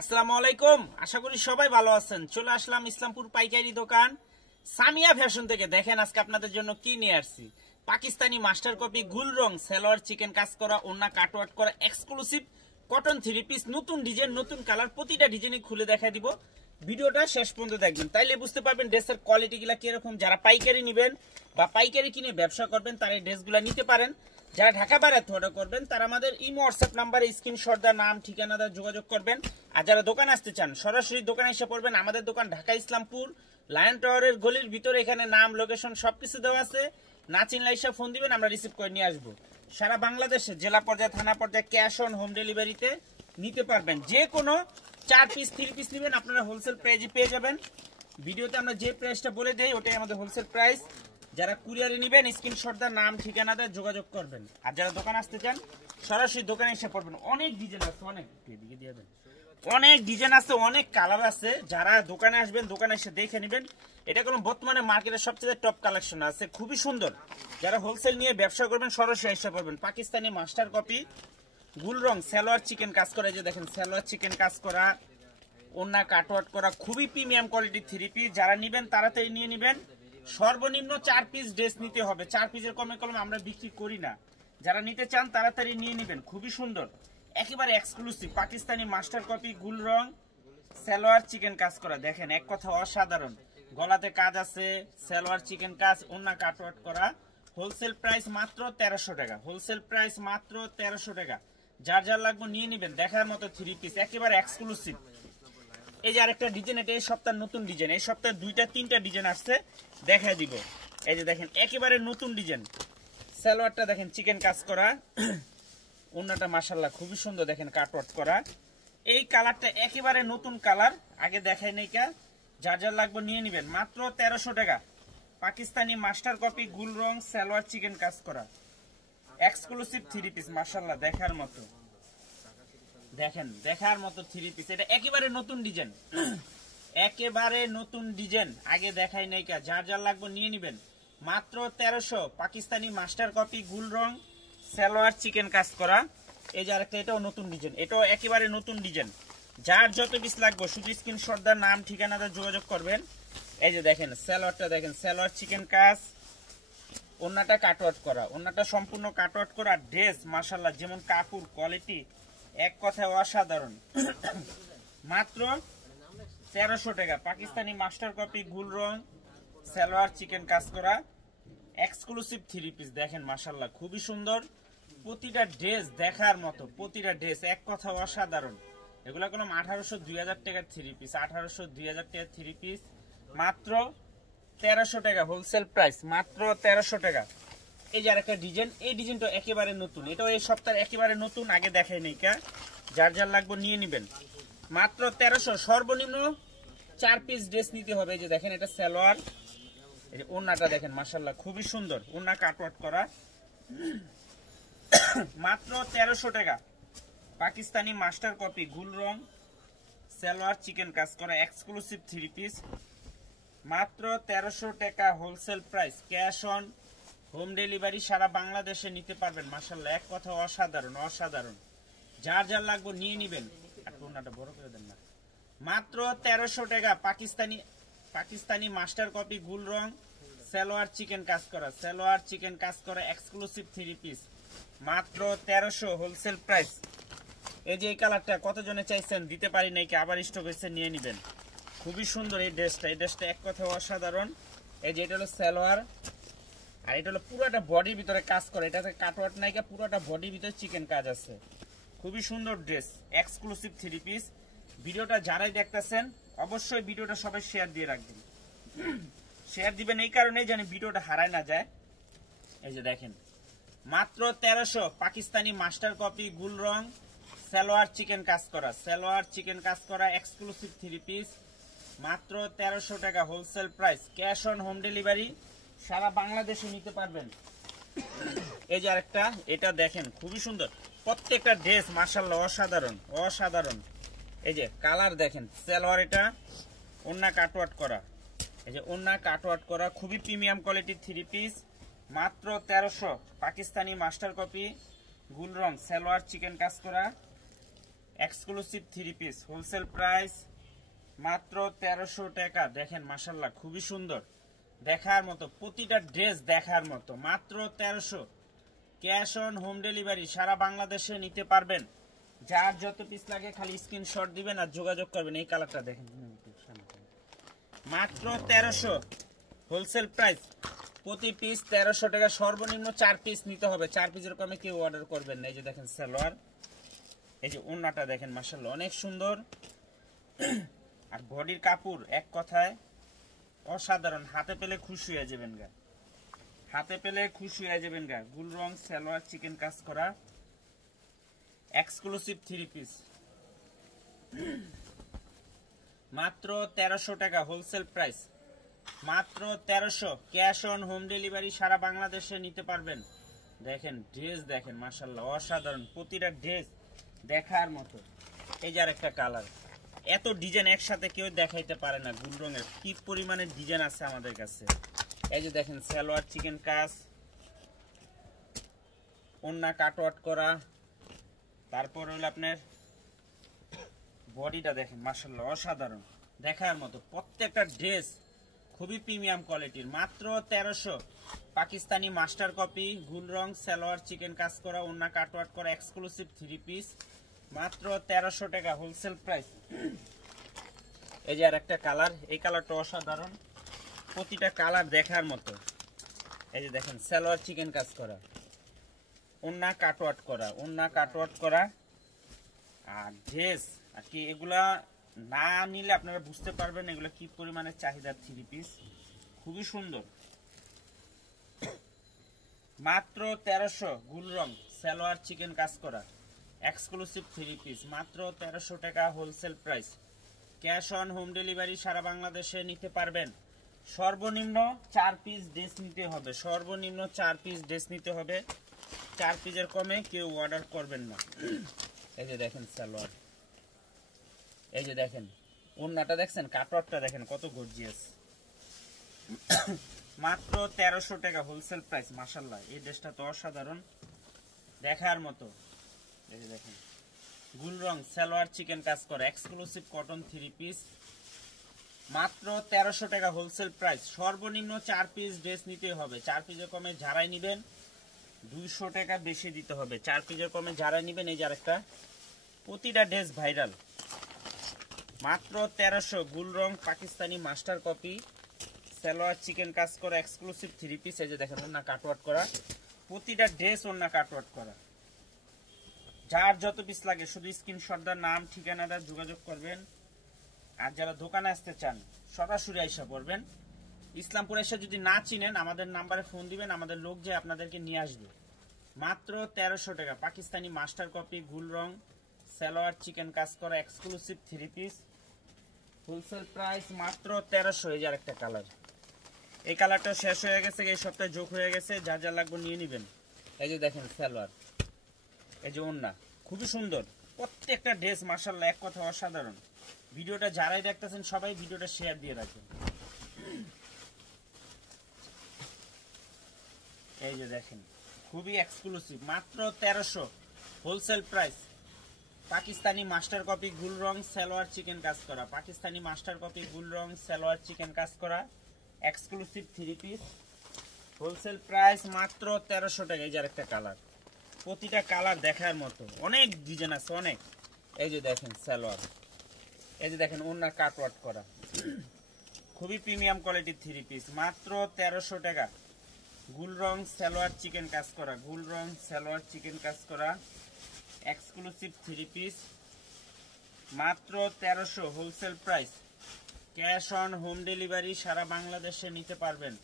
আসসালামু আলাইকুম, আশা করি সবাই ভালো আছেন। চলে আসলাম ইসলামপুর পাইকারি দোকান সামিয়া ফ্যাশন থেকে। দেখেন আজকে আপনাদের জন্য কি নিয়ে আসছি। পাকিস্তানি মাস্টার কপি গুল রং সালোয়ার চিকেন কাজ করা, ওন্না কাটওয়ার্ক করা, এক্সক্লুসিভ কটন থ্রি পিস, নতুন ডিজাইন, নতুন কালার, প্রতিটা ডিজাইনই খুলে দেখা দিব। ভিডিওটা শেষ পর্যন্ত দেখবেন, তাইলে বুঝতে পারবেন ড্রেসের কোয়ালিটিগুলো কিরকম। যারা পাইকারি নেবেন বা পাইকারি কিনে ব্যবসা করবেন তারা এই ড্রেসগুলো নিতে পারেন। যারা ঢাকা বাইরে অর্ডার করবেন তারা আমাদের ইমো হোয়াটসঅ্যাপ নাম্বারে স্ক্রিনশট দা নাম ঠিকানা দা যোগাযোগ করবেন। আর যারা দোকান আসতে চান সরাসরি দোকানে এসে পড়বেন। আমাদের দোকান ঢাকা ইসলামপুর লায়ন টাওয়ারের গলির ভিতরে। এখানে নাম, লোকেশন সবকিছু দেওয়া আছে। না চিনলে এসে ফোন দিবেন, আমরা রিসিভ করে নিয়ে আসবো। সারা বাংলাদেশে জেলা পর্যায়ে, থানা পর্যায়ে ক্যাশ অন হোম ডেলিভারিতে নিতে পারবেন। যে কোনো 4 পিস 3 পিস নেবেন আপনারা হোলসেল প্রাইসে পেয়ে যাবেন। ভিডিওতে আমরা যে প্রাইসটা বলে দেই ওটাই আমাদের হোলসেল প্রাইস। যারা কুরিয়ারে নেবেন স্ক্রিনশট দা নাম ঠিকানা দা যোগাযোগ করবেন। আর যারা দোকান আসতে চান সরাসরি দোকানে এসে পড়বেন। অনেক ডিজাইন আছে, অনেক ডিজাইন আছে, অনেক কালার আছে। যারা দোকানে আসবেন দোকানে এসে দেখে নেবেন। এটা কোনো বর্তমানে মার্কেটের সবচেয়ে টপ কালেকশন আছে, খুবই সুন্দর। যারা হোলসেল নিয়ে ব্যবসা করবেন সরাসরি এসে পড়বেন। পাকিস্তানি মাস্টার কপি গুল রং সালোয়ার চিকেন কাজ করা, যে দেখেন সালোয়ার চিকেন কাজ করা, ওন্না কাটওয়ার্ক করা, খুবই প্রিমিয়াম কোয়ালিটির থ্রি পিস। যারা নেবেন তাড়াতাড়ি নিয়ে নেবেন। সর্বনিম্ন 4 পিস ড্রেস নিতে হবে। 4 পিসের কমে আমরা বিক্রি করি না। যারা নিতে চান তাড়াতাড়ি নিয়ে নেবেন। খুবই সুন্দর, একেবারে এক্সক্লুসিভ পাকিস্তানি মাস্টার কপি গুল রং সালোয়ার চিকেন কাজ করা। দেখেন এক কথা অসাধারণ। গলাতে কাজ আছে, সালোয়ার চিকেন কাজ, ওন্না কাটওয়ার্ক করা। হোলসেল প্রাইস মাত্র 1300 টাকা। হোলসেল প্রাইস মাত্র 1300 টাকা। যার যার লাগবে নিয়ে নেবেন। দেখার মতো থ্রি পিস, একেবারে এক্সক্লুসিভ। এই যে আরেকটা ডিজাইন, এটা এই সপ্তাহের নতুন ডিজাইন। এই সপ্তাহে 2-3টা ডিজাইন আসছে, দেখা দিব। এই যে দেখেন একেবারে নতুন ডিজাইন। সালোয়ারটা দেখেন চিকেন কাজ করা, ওন্নাটা মাশাআল্লাহ খুবই সুন্দর। দেখেন কাটওয়ার্ক করা। এই কালারটা একেবারে নতুন কালার, আগে দেখাই নাই কা। যার যার লাগবে নিয়ে নেবেন। মাত্র 1300 টাকা। পাকিস্তানি মাস্টার কপি গুল রং সালোয়ার চিকেন কাজ করা, এক্সক্লুসিভ থ্রি পিস। মাশাআল্লাহ দেখার মতো, দেখেন দেখার মতো থ্রি পিস। এটা একেবারে নতুন ডিজাইন, একেবারে নতুন ডিজাইন, আগে দেখাই নাই কা। যার যার লাগবে নিয়ে নেবেন। মাত্র 1300। পাকিস্তানি মাস্টার কপি গুল রং সালোয়ার চিকেন কাজ করা। এই যে আরেকটা, এটাও নতুন ডিজাইন, এটাও একেবারে নতুন ডিজাইন। যার যত পিস লাগবে শুধু স্ক্রিনশট দা নাম ঠিকানা দা যোগাযোগ করবেন। এই যে দেখেন সালোয়ারটা, দেখেন সালোয়ার চিকেন কাজ, ওন্নাটা কাটওয়ার্ক করা, ওন্নাটা সম্পূর্ণ কাটওয়ার্ক করা। ড্রেস মাশাআল্লাহ যেমন কাপড় কোয়ালিটি এক কথায় অসাধারণ। মাত্র 1300 টাকা। পাকিস্তানি মাস্টার কপি গুল রং সালোয়ার চিকেন কাজ করা, এক্সক্লুসিভ থ্রি পিস। দেখেন মাশাআল্লাহ খুবই সুন্দর। প্রতিটা ড্রেস দেখার মতো, প্রতিটা ড্রেস এক কথা অসাধারণ। এগুলা কোনো 1800-2000 টাকার থ্রি পিস, 1800-2000 টাকার থ্রি পিস। মাত্র 1300 টাকা হোলসেল প্রাইস, মাত্র 1300 টাকা। এই যে আরেকটা ডিজাইন, এই ডিজাইনটা একেবারে নতুন, এটাও এই সপ্তাহে একেবারে নতুন, আগে দেখাই নাই কা। যার যার লাগবে নিয়ে নেবেন। মাত্র 1300। সর্বনিম্ন 4 পিস ড্রেস নিতে হবে। এই যে দেখেন এটা সালোয়ার, এই যে ওন্নাটা দেখেন মাশাআল্লাহ খুবই সুন্দর, ওন্না কাটওয়ার্ক করা। মাত্র 1300 টাকা। পাকিস্তানি মাস্টার কপি গুল রং সালোয়ার চিকেন কাজ করা, এক্সক্লুসিভ থ্রি পিস। মাত্র 1300 টাকা wholesale price. Cash on home delivery সারা বাংলাদেশে নিতে পারবেন। মাশাআল্লাহ এক কথা অসাধারণ, অসাধারণ। যার যার লাগবে নিয়ে নেবেন। আর ওন্নাটা বড় করে দেন না। মাত্র 1300 টাকা। পাকিস্তানি মাস্টার কপি গুল রং সালোয়ার চিকেন কাজ করা, সালোয়ার চিকেন কাজ করা, এক্সক্লুসিভ থ্রি পিস। মাত্র 1300 হোলসেল প্রাইস। এই যে এই কালারটা কতজনে চাইছেন, দিতে পারি নাই, আবার স্টক হয়েছে, নিয়ে নেবেন। খুবই সুন্দর এই ড্রেসটা, এই ড্রেসটা এক কথা অসাধারণ। এই যে এটা হলো সালোয়ার, আর এটা হলো পুরোটা বডির ভিতরে কাজ করে। এটাতে কাটওয়ার্ক নাই, পুরোটা বডির ভিতরে চিকেন কাজ আছে। খুবই সুন্দর ড্রেস, এক্সক্লুসিভ থ্রি পিস। ভিডিওটা যারাই দেখতেছেন অবশ্যই ভিডিওটা সবাই শেয়ার দিয়ে রাখবেন। শেয়ার দিবেন এই কারণে যেন ভিডিওটা হারায় না যায়। এই যে দেখেন মাত্র 1300। পাকিস্তানি মাস্টার কপি গুল রং সালোয়ার চিকেন কাজ করা, সালোয়ার চিকেন কাজ করা, এক্সক্লুসিভ থ্রি পিস। মাত্র 1300 টাকা wholesale price. Cash on home delivery সারা বাংলাদেশে নিতে পারবেন। এই যে আরেকটা, এটা দেখেন খুবই সুন্দর। প্রত্যেকটা ড্রেস মাশাআল্লাহ অসাধারণ, অসাধারণ। এই যে কালার দেখেন, সালোয়ার, এটা ওন্না কাটওয়ার্ক করা। এই যে ওন্না কাটওয়ার্ক করা, খুবই প্রিমিয়াম কোয়ালিটির থ্রি পিস। মাত্র 1300। পাকিস্তানি মাস্টার কপি গুল রং সালোয়ার চিকেন কাজ করা, এক্সক্লুসিভ 3 পিস হোলসেল প্রাইস মাত্র 1300 টাকা। দেখেন মাশাআল্লাহ খুবই সুন্দর, দেখার মতো, প্রতিটা ড্রেস দেখার মতো, মাত্র 1300। ক্যাশ অন হোম ডেলিভারি, সারা বাংলাদেশে নিতে পারবেন। যার যত পিস লাগে খালি স্ক্রিনশট দিবেন আর যোগাযোগ করবেন। এই কালারটা দেখেন, মাত্র 1300 হোলসেল প্রাইস। প্রতি পিস 1300 টাকা, সর্বনিম্ন 4 পিস নিতে হবে। 4 পিসের কমে কেউ অর্ডার করবেন না। এই যে দেখেন সালোয়ার, এই যে ওন্নাটা দেখেন মাশাআল্লাহ অনেক সুন্দর। আর বডির কাপড় এক কথায় অসাধারণ, হাতে পেলে খুশি হয়ে যাবেন গা, হাতে পেলে খুশি হয়ে যাবেন গা। গুল রং সালোয়ার চিকেন কাজ করা এক্সক্লুসিভ 3 পিস মাত্র 1300 টাকা হোলসেল প্রাইস, মাত্র 1300। ক্যাশ অন হোম ডেলিভারি, সারা বাংলাদেশে নিতে পারবেন। দেখেন ড্রেস দেখেন মাশাআল্লাহ অসাধারণ, প্রতিটা ড্রেস দেখার মতো। এই যে আরেকটা কালার, এত ডিজাইন একসাথে কেউ দেখাইতে পারে না। গুল রঙের কি পরিমাণে ডিজাইন আছে আমাদের কাছে। এই যে দেখেন সালোয়ার চিকেন কাজ, ওন্না কাটওয়াট করা, তারপর হলো আপনার বডিটা দেখেন মাশাআল্লাহ অসাধারণ, দেখার মতো। প্রত্যেকটা ড্রেস খুবই প্রিমিয়াম কোয়ালিটির, মাত্র 1300। পাকিস্তানি মাস্টার কপি, গুল রং সালোয়ার চিকেন কাজ করা, ওন্না কাটওয়াট করা এক্সক্লুসিভ 3 পিস মাত্র 1300 টাকা হোলসেল প্রাইস। এই যে আর একটা কালার, এই কালারটা অসাধারণ, প্রতিটা কালার দেখার মতো। এই যে দেখেন সালোয়ার চিকেন কাজ করা, ওন্না কাটওয়াট করা, ওন্না কাটওয়াট করা। আর ড্রেস আর কি, এগুলা না নিলে আপনারা বুঝতে পারবেন এগুলো কি পরিমাণে চাহিদার 3 পিস, খুবই সুন্দর। মাত্র 1300 গুল রং সালোয়ার চিকেন কাজ করা এক্সক্লুসিভ 3 পিস মাত্র 1300 টাকা wholesale price. Cash on home delivery, সারা বাংলাদেশে নিতে পারবেন। সর্বনিম্ন 4 পিস ড্রেস নিতে হবে, সর্বনিম্ন 4 পিস ড্রেস নিতে হবে। 4 পিসের কমে কেউ অর্ডার করবেন না। এই যে দেখেন সালোয়ার, এই যে দেখেন ওন্নাটা দেখছেন, কাটওয়ার্কটা দেখেন কত গর্জিয়াস। মাত্র 1300 টাকা হোলসেল প্রাইস। মাশাআল্লাহ এই ড্রেসটা তো অসাধারণ, দেখার মতো। এই যে দেখেন গুল রং সালোয়ার চিকেন কাজ করা এক্সক্লুসিভ কটন 3 পিস মাত্র 1300 টাকা হোলসেল প্রাইস। সর্বনিম্ন 4 পিস ড্রেস নিতে হবে। 4 পিসের কমে যারাই নেবেন 200 টাকা বেশি দিতে হবে। 4 পিসের কমে যারাই নেবেন। এই যে আরেকটা, প্রতিটা ড্রেস ভাইরাল, মাত্র 1300 গুল রং পাকিস্তানি মাস্টার কপি সালোয়ার চিকেন কাজ করা এক্সক্লুসিভ 3 পিস। এই যে দেখেন ওন্না কাটওয়াট করা, প্রতিটা ড্রেস ওন্না কাটওয়াট করা। যার যত পিস লাগে শুধু স্ক্রিনশট দা নাম ঠিকানাটা যোগাযোগ করবেন। আর যারা দোকানে আসতে চান সরাসরি আইসা পড়বেন। ইসলামপুর এসে যদি না চিনেন আমাদের নাম্বারে ফোন দিবেন, আমাদের লোক যে আপনাদেরকে নিয়ে আসবে। মাত্র 1300 টাকা পাকিস্তানি মাস্টার কপি গুল রং সালোয়ার চিকেন কাজ করা এক্সক্লুসিভ 3 পিস হোলসেল প্রাইস মাত্র 1300। এই যে আরেকটা কালার, এই কালারটা শেষ হয়ে গেছে, এই সপ্তাহে যোগ হয়ে গেছে, যা যা লাগবে নিয়ে নেবেন। এই যে দেখেন সালোয়ার, এই যে ওন্না খুবই সুন্দর, প্রত্যেকটা ড্রেস মাশাআল্লাহ এক কথা অসাধারণ। ভিডিওটা যারাই দেখতেছেন সবাই ভিডিওটা শেয়ার দিয়ে রাখবেন। এই যে দেখেন খুবই এক্সক্লুসিভ, মাত্র 1300 wholesale price. Pakistani master copy গুল রং সালোয়ার চিকেন কাজ করা, পাকিস্তানি মাস্টার কপি গুল রং সালোয়ার চিকেন কাজ করা এক্সক্লুসিভ 3 পিস হোলসেল প্রাইস মাত্র 1300 টাকা। এই যে আরেকটা কালার, প্রতিটা কালার দেখার মতো, অনেক ডিজাইন আছে অনেক। এই যে দেখেন সালোয়ার, এই যে দেখেন ওন্না কাটওয়াট করা, খুবই প্রিমিয়াম কোয়ালিটির 3 পিস মাত্র 1300 টাকা। গুল রং সালোয়ার চিকেন কাজ করা, গুল রং সালোয়ার চিকেন কাজ করা এক্সক্লুসিভ 3 পিস মাত্র 1300 wholesale price. Cash on home delivery, সারা বাংলাদেশে নিতে পারবেন।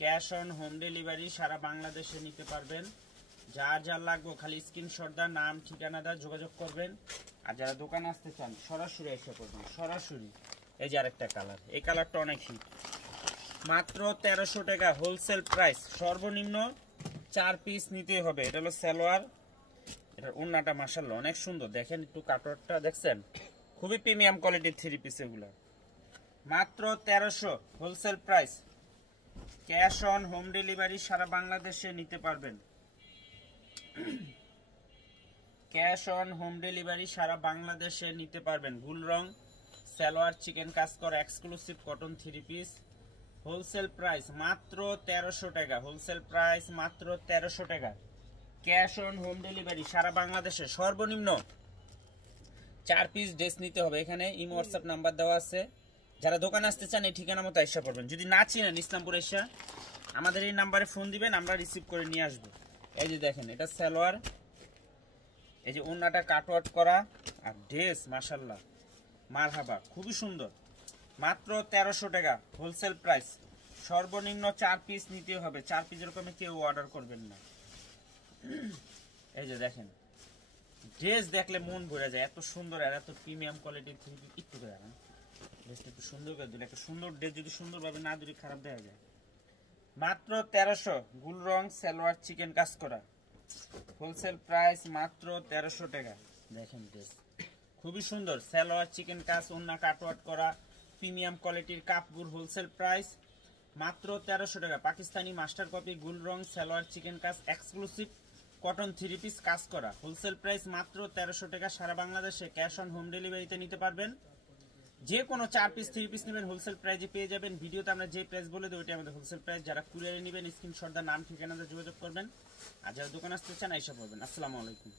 ক্যাশ অন হোম ডেলিভারি, সারা বাংলাদেশে নিতে পারবেন। যার যার লাগবে খালি স্ক্রিনশট দা নাম ঠিকানাটা যোগাযোগ করবেন। আর যারা দোকানে আসতে চান সরাসরি এসে করবেন, সরাসরি। এই যে আরেকটা কালার, এই কালারটা অনেক হিট, মাত্র 1300 টাকা হোলসেল প্রাইস। সর্বনিম্ন 4 পিস নিতে হবে। এটা হলো সালোয়ার, এটার ওন্নাটা মাশাআল্লাহ অনেক সুন্দর, দেখেন একটু কাটওয়ার্কটা দেখছেন, খুবই প্রিমিয়াম কোয়ালিটির 3 পিস এগুলা মাত্র 1300 wholesale price. Cash on home delivery, সারা বাংলাদেশে নিতে পারবেন। ক্যাশ অন হোম ডেলিভারি সারা বাংলাদেশে নিতে পারবেন। গুল রং সালোয়ার চিকেন কাজ করা exclusive cotton 3 piece, wholesale price মাত্র 1300 টাকা। হোলসেল প্রাইস মাত্র 1300 টাকা। ক্যাশ অন হোম ডেলিভারি সারা বাংলাদেশে সর্বনিম্ন 4 পিস ড্রেস নিতে হবে। এখানে ইমো হোয়াটসঅ্যাপ নাম্বার দেওয়া আছে। যারা দোকানে আসতে চান এই ঠিকানা মতো এসে পড়বেন। যদি না চিনেন ইসলামপুর এসে আমাদের এই নাম্বারে ফোন দিবেন, আমরা রিসিভ করে নিয়ে আসবো। এই যে দেখেন এটা সালোয়ার, এই যে ওন্নাটা কাটওয়ার্ক করা আর ড্রেস মাশাআল্লাহ মারহাবা খুবই সুন্দর। মাত্র 1300 টাকা হোলসেল প্রাইস। সর্বনিম্ন 4 পিস নিতে হবে। 4 পিস এরকম কেউ অর্ডার করবেন না। এই যে দেখেন ড্রেস দেখলে মন ভরে যায়, এত সুন্দর আর এত প্রিমিয়াম কোয়ালিটির। একটু করে ড্রেসটা একটু সুন্দর করে দিলে, একটা সুন্দর ড্রেস যদি সুন্দরভাবে না দিলে খারাপ দেখা যায়। মাত্র 1300 গুল রং সালোয়ার চিকেন কাজ করা, হোলসেল প্রাইস মাত্র 1300 টাকা। দেখেন ড্রেস খুবই সুন্দর, সালোয়ার চিকেন কাজ, ওন্না কাটওয়ার্ক করা, প্রিমিয়াম কোয়ালিটির কাপড়, হোলসেল প্রাইস মাত্র 1300 টাকা। পাকিস্তানি মাস্টার কপি গুল রং সালোয়ার চিকেন কাজ এক্সক্লুসিভ কটন 3 পিস কাজ করা, হোলসেল প্রাইস মাত্র 1300 টাকা। সারা বাংলাদেশে ক্যাশ অন হোম ডেলিভারিতে নিতে পারবেন। যে কোনো 4 পিস 3 পিস নেবেন হোলসেল প্রাইসে পেয়ে যাবেন। ভিডিওতে আমরা যে প্রাইস বলে দেবো ওইটা আমাদের হোলসেল প্রাইস। যারা কুরিয়ারে নেবেন স্ক্রিনশট দা নাম ঠিকানাতে যোগাযোগ করবেন, আর যারা দোকান আসতে চান এসে পড়বেন। আসসালামু আলাইকুম।